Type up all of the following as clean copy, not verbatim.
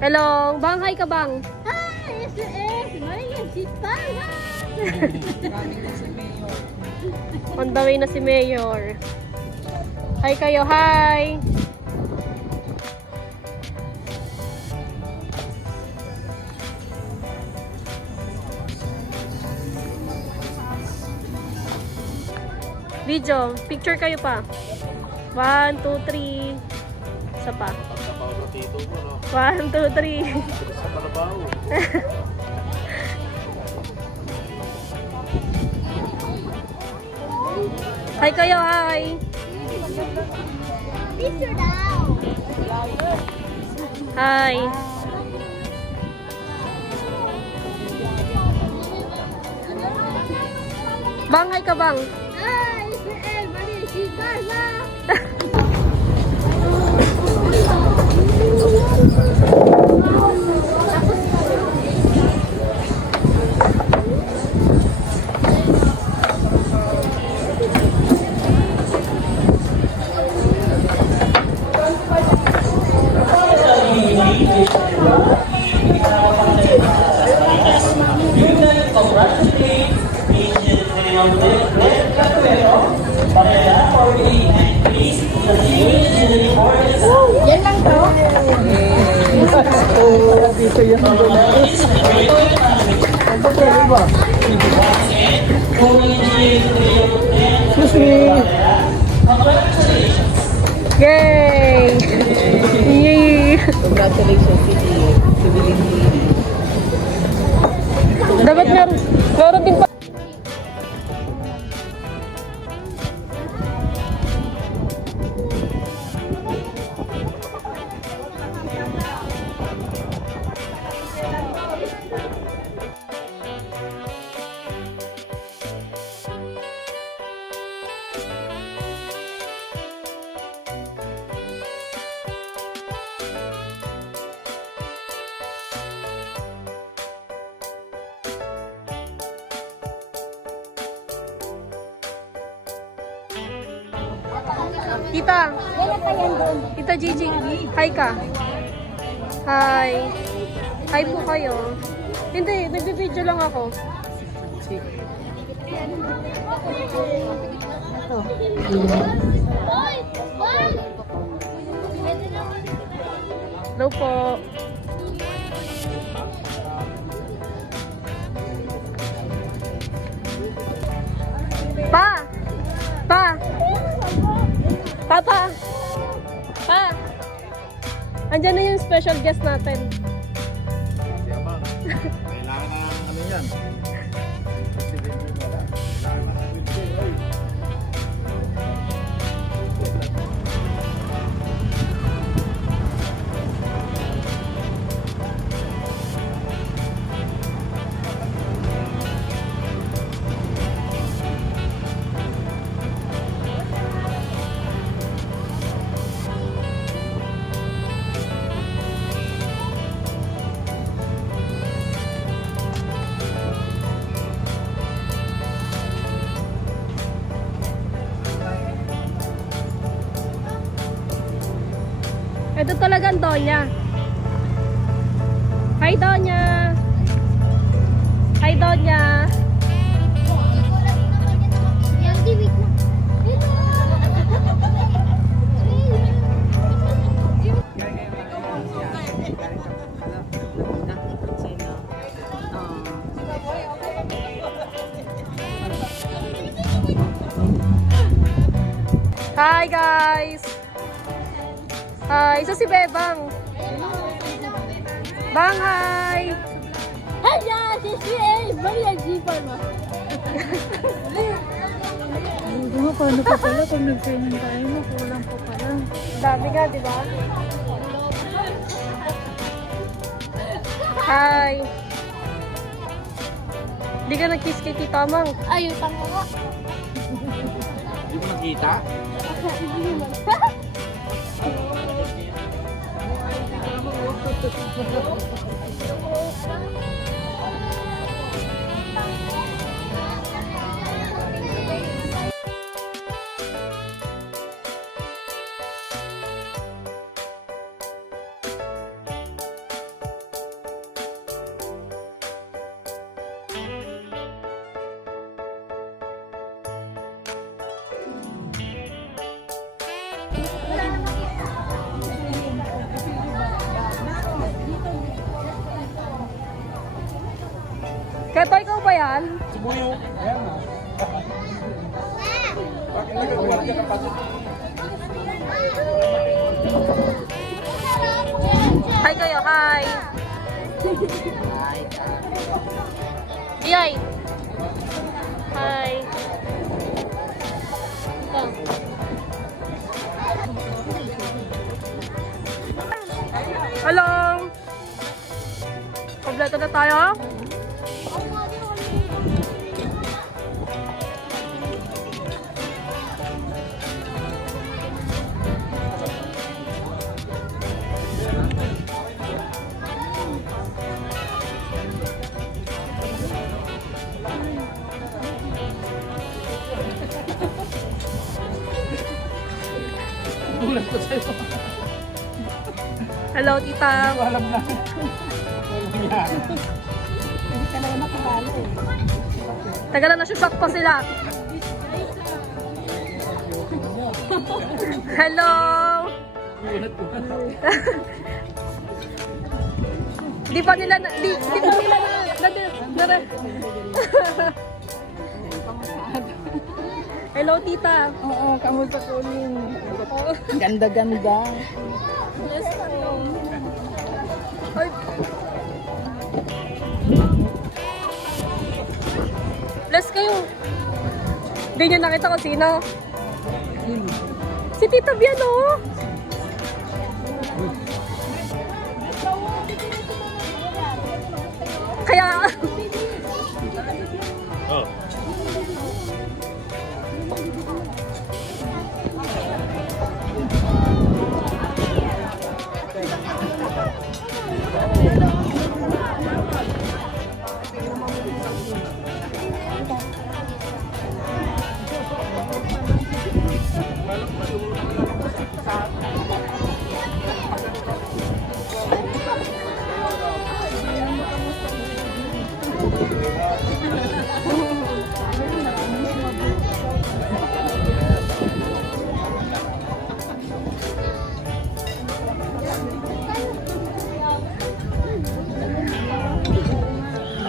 Hello, bang hi ka bang? Hi, SS! Maria Chitala! On the way na si Mayor. Hi kayo, hi! Video, picture kayo pa. 1, 2, 3. Isa pa. 1, 2, 3. Hi kayo, hi! Picture daw! Hi! Bang, hi ka bang? Hi, SS! Maria Chitala! Yan lang to? Dito yan ang Excuse me. Yay! Yay! Congratulations, Sibiling. Dapat meron din pa. Tita, Tita Gigi, hi ka. Hi. Hi po kayo. Hindi, nag-video lang ako. Hello po. Pa! Pa! Papa! Pa! Andyan na yung special guest natin. Kailangan na ano yan. Kailangan na ng wheelchair. Ito talagang Donya. Hi Donya. Hi Donya. Yan, di wait na. Hi guys. Hi, isa si Bebang. Bang, hi. Hello, SS! Maria Chitala! Paano pa pala pag nag-training tayo? Kulang pa pala. Dami ka, di ba? Hi. Di ka nag-kiss kay Tita Mang. Ayun, tanga nga. Hindi mo nakita? Rizal. Sibuyo. Ayan na. Bakit nagagawa ka kapatid? Hi kayo, hi. Iyay. Hi. Hello. Kompleto na tayo. Gulat ko sa'yo. Hello, tita. Alam na. Walang yan. Taga na nasushock pa sila. Hello. Gulat ko. Di pa nila na Hello, tita. Oo, kamusta ko rin? Ganda-ganda. Yes, Ay. Bless kayo. Hindi niyo nakita ko sino. Si Tita Bian, oh. Kaya... Oh.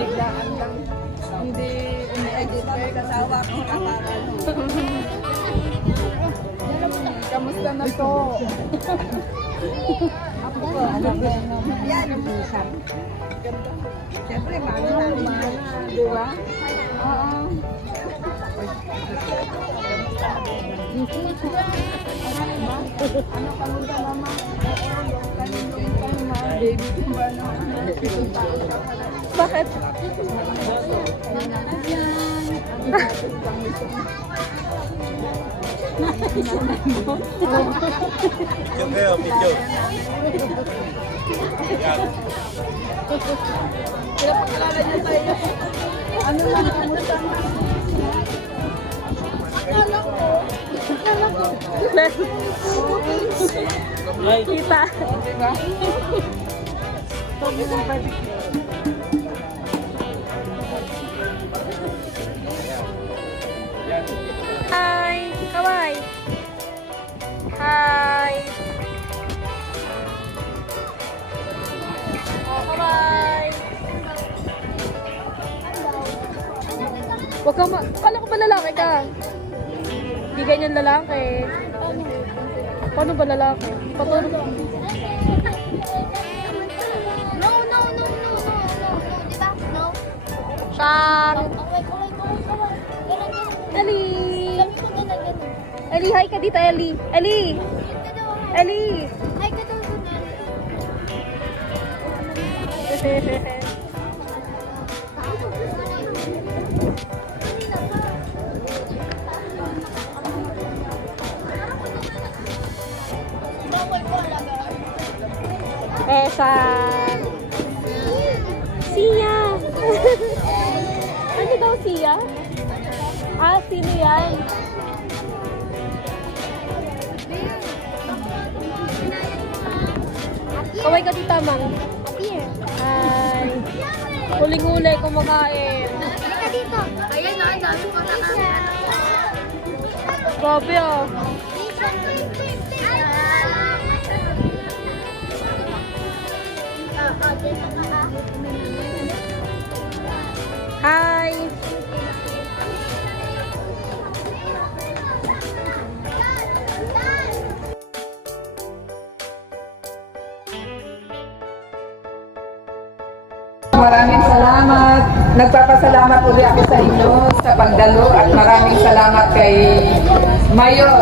Biglaan lang. Hindi ini-edit ko yung kasawa ko kakaroon. Kamusta na to? Ako po, alam mo yan ang busan. Ganda. Siyempre, mana, di ba? Oo. Ano kamusta, mama? Baby ko ba naman? Bakit? Picture kayo, picture. Yan. Pinapakilala niya tayo. Ano lang, kamusta na? Akala ko. Tita. Diba? Sabi ng barbecue. Hi. Kawai. Hi. Oh, kawai. Wag ka Kala ko ba lalaki ka? Hindi ganyan lalaki. Paano ba lalaki? Patulog. No. Diba? No. Shang. Kaway. Ganun. Ellie. Sabi ko ganun. Ellie, hi ka dito, Ellie. Ellie. Ellie. Ay, ganun. Shang. Sia. Ano daw Sia? Ah, sino yan? Kaway ka tita, Mang. Here. Hi. Huling-huli, kumakain. Halika dito. Ayan na, ang dami pa Grabe ah. Hi. maraming salamat. Nagpapasalamat ulit ako sa inyo sa pagdalo at maraming salamat kay Mayor.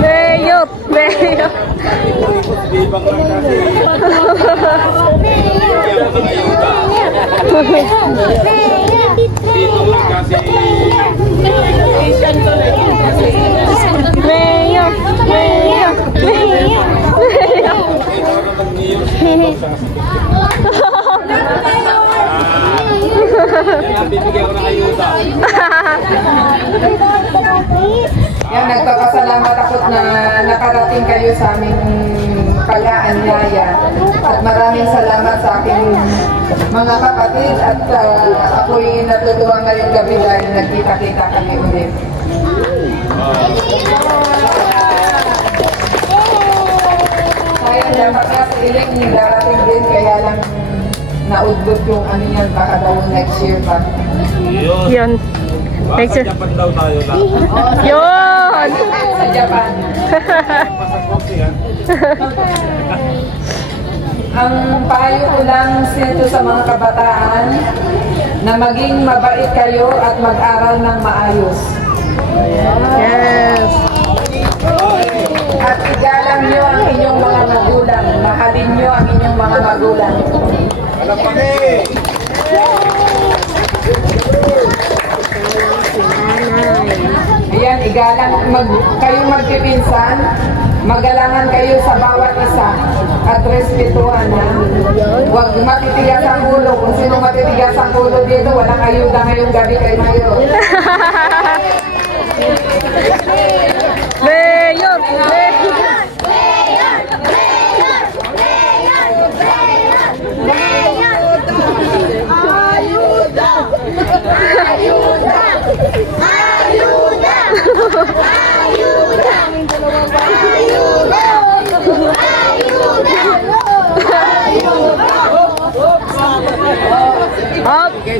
Mayo! Mayo! Bibang lang kasi. Bibang lang kasi. Mayo! Mayo! Mayo! Bibigyan ko ng ayuda. Yan, nagpapasalamat ako na nakarating kayo sa aming pag-aanyaya. At maraming salamat sa aking mga kapatid at ako'y natutuwa ngayong gabi dahil nagkita-kita kami ulit. Kaya dapat nga sa iling darating din kaya lang naudlot yung ano yan baka daw next year pa. Yun. Yun. Next year. Japan daw tayo lang. Yun! Sa Japan. Pasaport yan. Ang payo ko lang sito sa mga kabataan na maging mabait kayo at mag-aral ng maayos. Yes! At igalang nyo ang inyong mga magulang. Mahalin nyo ang inyong mga magulang. Alam pa eh. Ayan, igalang kayong magpipinsan. Magalangan kayo sa bawat isa at respetuhan ha. Huwag matitigas ang ulo. Kung sino matitigas ang ulo dito, walang ayuda ngayong gabi kay Mayo. Mayo! Mayo!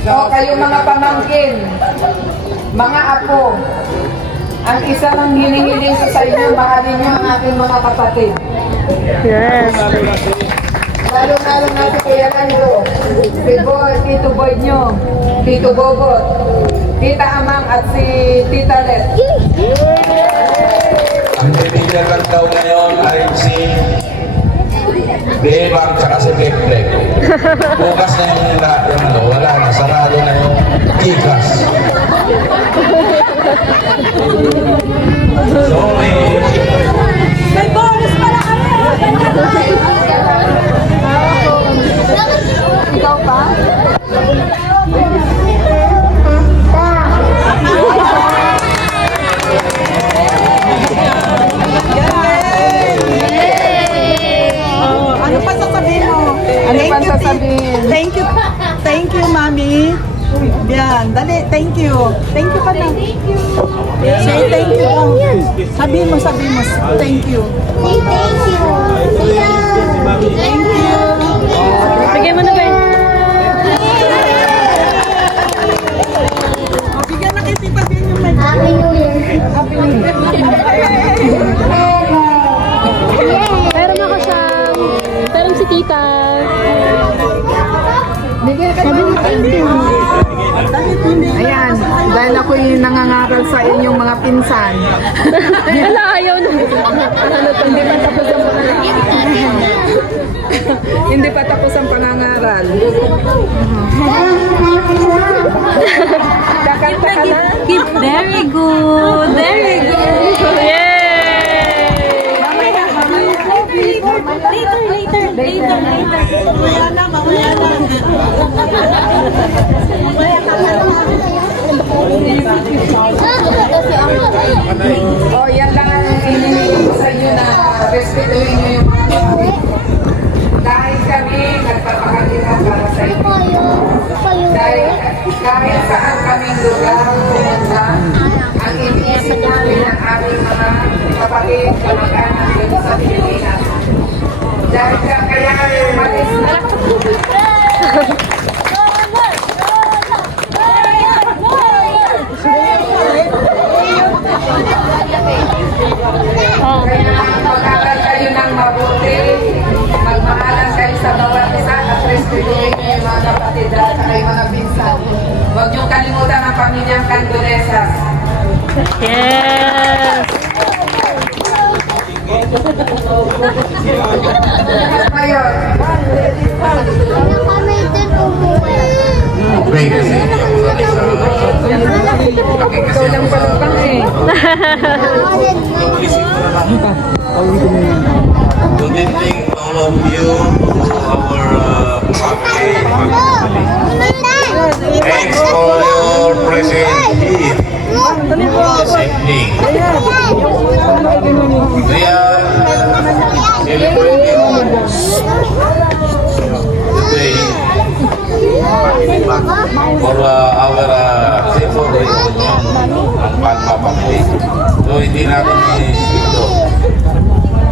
O kayo mga pamangkin, mga apo, ang isa ng hinihiling ko sa inyo, mahalin niyo ang aking mga kapatid. Yes! Lalo-lalo na si Kuya Lando, si Boy, Tito Boy nyo, Tito Bobot, Tita Amang at si Tita Let. Ang bibigyan lang daw ngayon ay si Bebang tsaka si Peplek. Bukas na yung ano, wala na, sarado na yung Gigas. Sorry. May bonus pala kami! Ikaw pa? Ano pa sasabihin mo? Ano pa sasabihin? Thank you, Mami. Yan, dali, thank you. Thank you ka na. Say thank you. Sabihin mo, thank you. Thank you. Bigyan mo na ba yun? Bigyan na kay Tita Ben yung mic. Meron ako siyang... Meron si tita. Ayan, dahil ako'y nangangaral sa inyong mga pinsan. Wala, ayaw na. Hindi pa tapos ang pangangaral. Hindi pa tapos ang pangangaral. Kakanta ka na? Very good. Very good. Yay! Later. Mamaya na. Oh, yan lang ang hinihiling ko sa inyo na respetuhin nyo yung mga kapatid. Dahil kami nagpapakalihan para sa inyo. Dahil kahit saan kaming lugar pumunta, ang iniisip namin ng aming mga kapatid, kamag-anak dito sa Pilipinas. Dahil kaya kami umalis na. break kasi hindi ako sanay sa laki kasi ako sa English ko na lang. Good evening all of you to our family. Thanks for your presence here this evening. We are celebrating today for our simple reunion ng Palma family. So hindi natin i-spito.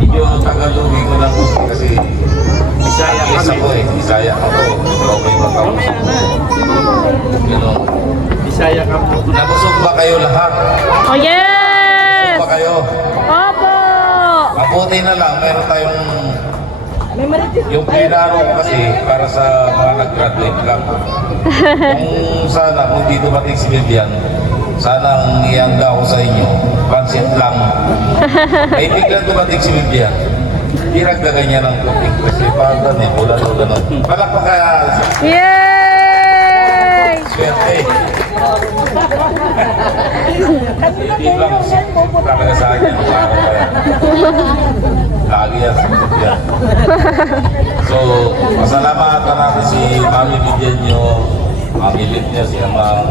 Medyo tagalogin ko lang kasi Bisaya ako eh. Bisaya ako. Okay ba ako? Bisaya ka po. Nabusog ba kayo lahat? Oh, yes! Nabusog ba kayo? Opo! Mabuti na lang, meron tayong yung plinaro ko kasi para sa mga nag-graduate lang. Kung sana, kung di dumating si Vivian, sana ang ihanda ko sa inyo, pansit lang. Ay biglang dumating si Vivian, dinagdagan niya ng cooking kasi parang bulan-bulan. Palakpakan! Yay! Swerte! Hindi lang talaga sa akin ang araw kaya. Lagi yan sa Vivian. So, pasalamatan natin si Mami Vivian nyo, Mami Lip niya, si Amang,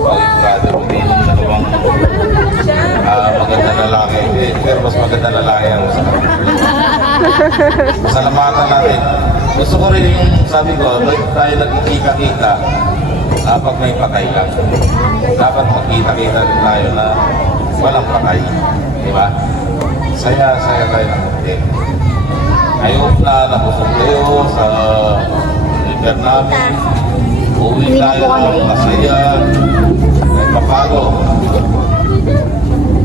Pawit Brother, din yung dalawang maganda lalaki. Pero mas maganda lalaki ako sa kanila. Pasalamatan natin. Gusto ko rin yung sabi ko, tayo nagkikita-kita pag may patay lang. Dapat magkita-kita rin tayo na walang patay. Di ba? Saya-saya tayo ng konti. I hope na nabusog kayo sa lugar namin. Uwi tayo ng masaya. Kahit papalo.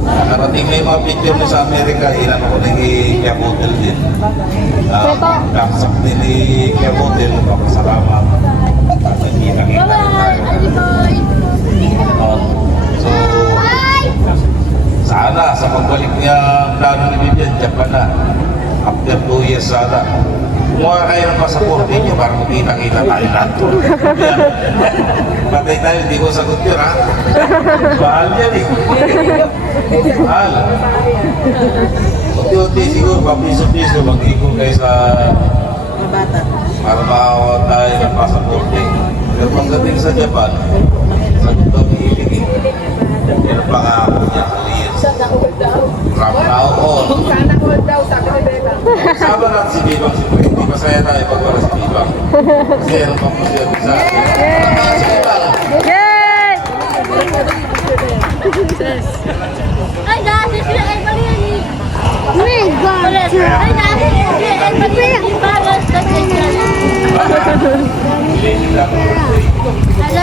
Nakarating na yung mga picture niyo sa Amerika, ilan ako nang i-Kiabotel din. Kaksak din i-Kiabotel, papasalamat. Nakikita-kita tayo. So, sana sa pagbalik niya plano ni Vivian, Japan na. After 2 years sana. Kumuha kayo ng pasaporte niyo para makita-kita tayo lahat. Patay tayo, hindi ko sagot yun ha. Mahal yan eh. Mahal. Unti-unti siguro, papiso-piso, mag-ikot kayo sa para makakuha tayo ng pasaporte. Pero pagdating sa Japan, sagot daw ni Ilig. Yan ang pangako niya, Korean. From now on. Sama natin si Bibang siyempre. Hindi masaya tayo pag wala si Bibang. Kasi yan ang pampasya sa atin. Si Bibang! Yay! Ay, dati sila ay mali. My God! Ay, dati sila ay mali. Bawas kasi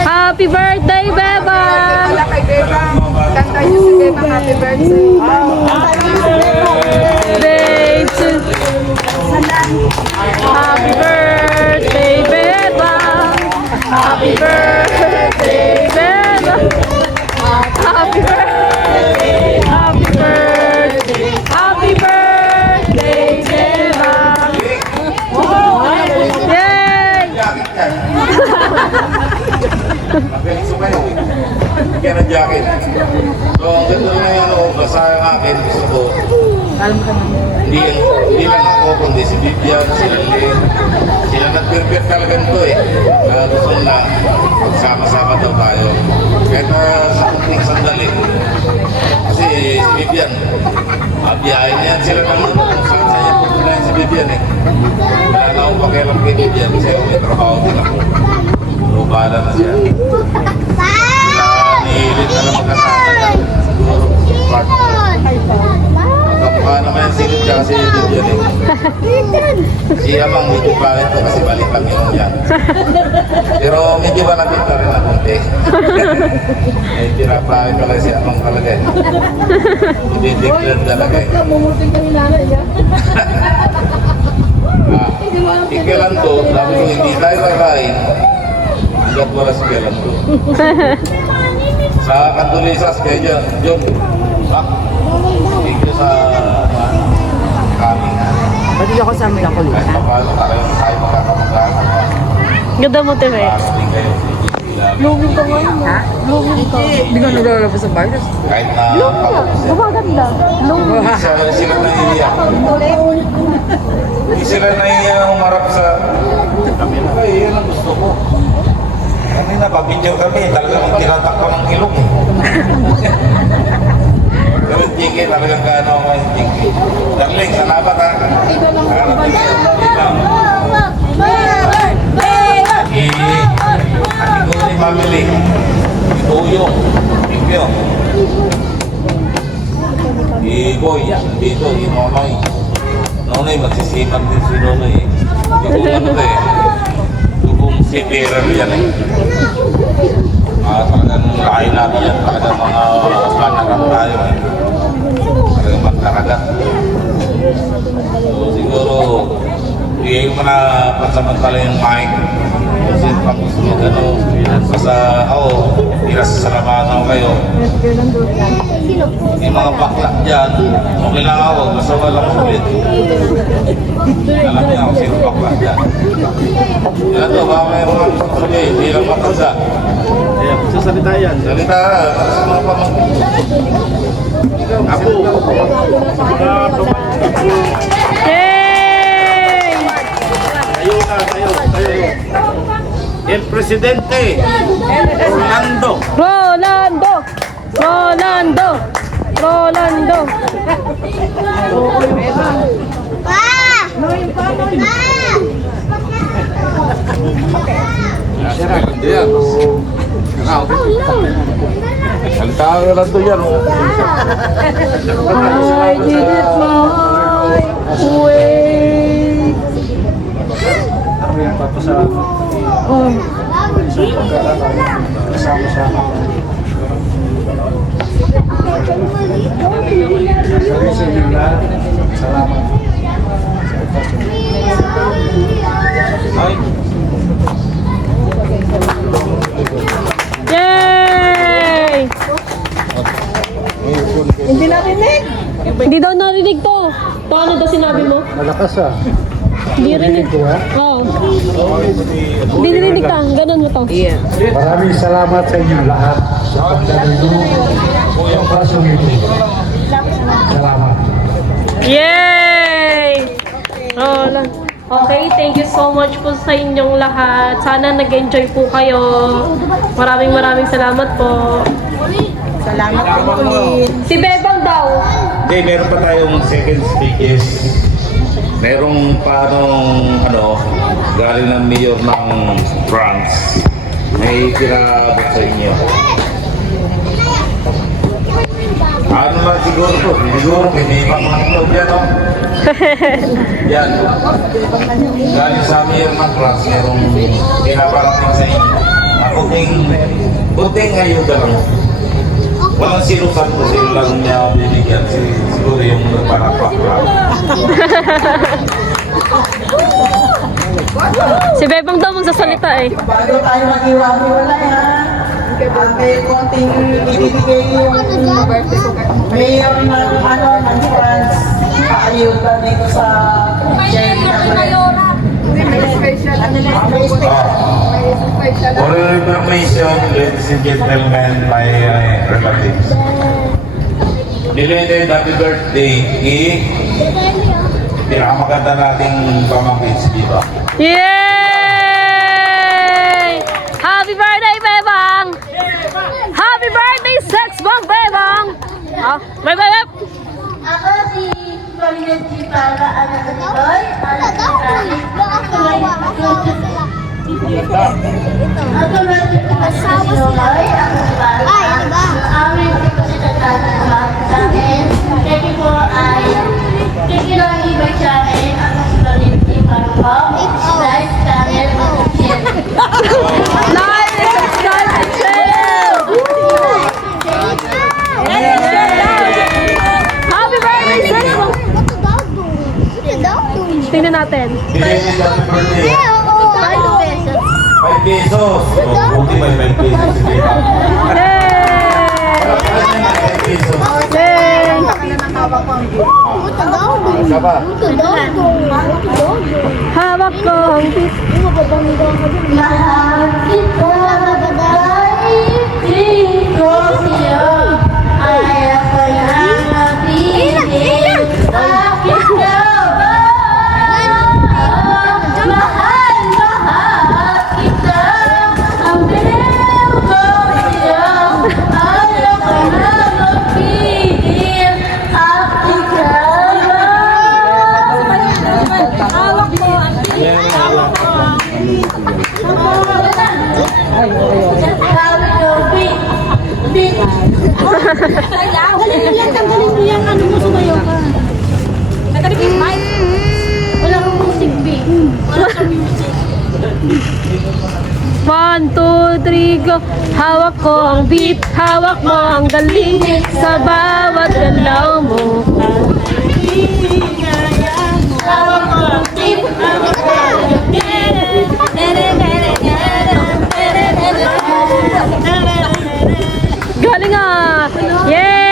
Happy birthday, Beba! Kay Beba, kanta niyo si Beba, happy birthday. Birthday to Happy birthday, Beba! Happy birthday, Beba! Happy birthday! Happy birthday! Happy birthday, Beba! Yay! Jacket yan. Magaling sumayaw eh. Bigyan ng jacket. So, ang ganda na yung basta yung akin, gusto ko. Hindi lang ako, kundi si Vivian, si Lilin. Sila nag-perfect talaga nito eh. Gusto na magsama-sama daw tayo. Kahit sa kunting sandali. Kasi si Vivian, biyahin niyan sila naman kung saan sa niya pupunayan si Vivian eh. Wala na akong pakialam kay Vivian kasi may trabaho din ako. So, bahala na siya. Sila nihilit na lang magkasama na. Siguro, part. Magkamukha naman yung silip siya kasi yung Vivian eh. Si Amang medyo pangit ko kasi balik lang yun yan. Pero medyo malapit na rin na konti. Eh, pinapangit pala si Amang talaga eh. Hindi declared talaga eh. Ikilan to, sabi ko hindi tayo kakain hanggat wala si Ikilan to. Sa Kantulisas, kaya John, thank you sa kami. Pati ako sa mga kulit. Kahit pa paano, tayo magkakamagana. Ganda mo, Tere. Pasting kayo, sila Blooming ka ngayon. Ha? Blooming ka. Hindi ka naglalabas sa virus. Kahit na Gumaganda. Blooming. sila naiiyak. Hindi sila naiiyak umarap sa kami na. Ay, yan ang gusto ko. Kanina, papidyo kami. Talagang tinatakpan ng ilong eh. Pero Jiki, talagang gaano ako yung Jiki. Darling, salamat ha. Ati ko ni family. Tuyong. Ipyo. Iboy. Dito, Inonoy. Nonoy, magsisipan din si Nonoy eh. Yung ano eh. Yung si Perer yan eh. Talagang lain natin yan. Talagang mga managang tayo eh. Talagang magkaragat. So siguro, bigay ko na pansamantala yung mic. Kasi tapos mag ano, basta ako, pinasasalamatan ko kayo. Yung mga bakla dyan, okay lang ako, basta walang ulit. Alam niyo ako sino bakla dyan. Yan to, baka may mga sabi, hindi lang matanda. Ayan, sasalita yan. Salita, basta mga pamangkin. Ako. Yay! Tayo na, tayo. El Presidente, Orlando. Rolando! Rolando! Rolando! Yan. Salita ka lang to yan. I did it my way. Oh. Yay! Hindi narinig. Hindi daw narinig to. Paano daw sinabi mo? Malakas ah. Hindi rinig. Oo. Hindi narinig ka. Ganun mo to. Maraming salamat sa inyo lahat sa pagdalo nyo sa pasong ito. Salamat. Yay! Roland. Okay, thank you so much po sa inyong lahat. Sana nag-enjoy po kayo. Maraming salamat po. Salamat po ulit. Si Bebang daw. Hindi, meron pa tayong second speeches. Merong paanong, galing ng mayor ng France. May pinabot sa inyo. Ano lang siguro to? Siguro, hindi pang maklog yan, no? Yan. Galing sa mayor ng France, merong pinaparating sa inyo. Kunting ayuda lang. Walang sinusan ko sila lang niya binigyan. Siguro yung nagpanapak lang. Si Bebang daw magsasalita eh. Bago tayo mag-iwalay ha. May konting ibibigay yung mayor ng ng France. Paayuda dito sa For your information, ladies and gentlemen, my relatives. Belated happy birthday, pinakamaganda nating pamangkin si Diva. Yay! Happy birthday, Bebang! Happy birthday, Sex Bomb Bebang! Ah, bye. Ako si Pamilya para anak ko Nicoy. Ako amin ko si Tatata sa akin. Kaya po ay kikinahibay sa akin ang si para po. Like, channel, Nice! Subscribe and share! Happy birthday, Sex Bomb! Tingnan natin. Belated happy birthday. 5 pesos. Buti may 5 pesos si Diva. Yay! 5 pesos. Yay! Isa pa. Hawak ko ang Mahal kita, Sabi ko, beat. Beat. Tanggalin mo yan, ano mo sumayaw ka. Nagkalit yung mic. Wala kang music, beat. Wala kang music. 1, 2, 3, go! Hawak ko ang beat, hawak mo ang galing sa bawat galaw mo. Galing ah! Yay!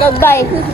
Goodbye.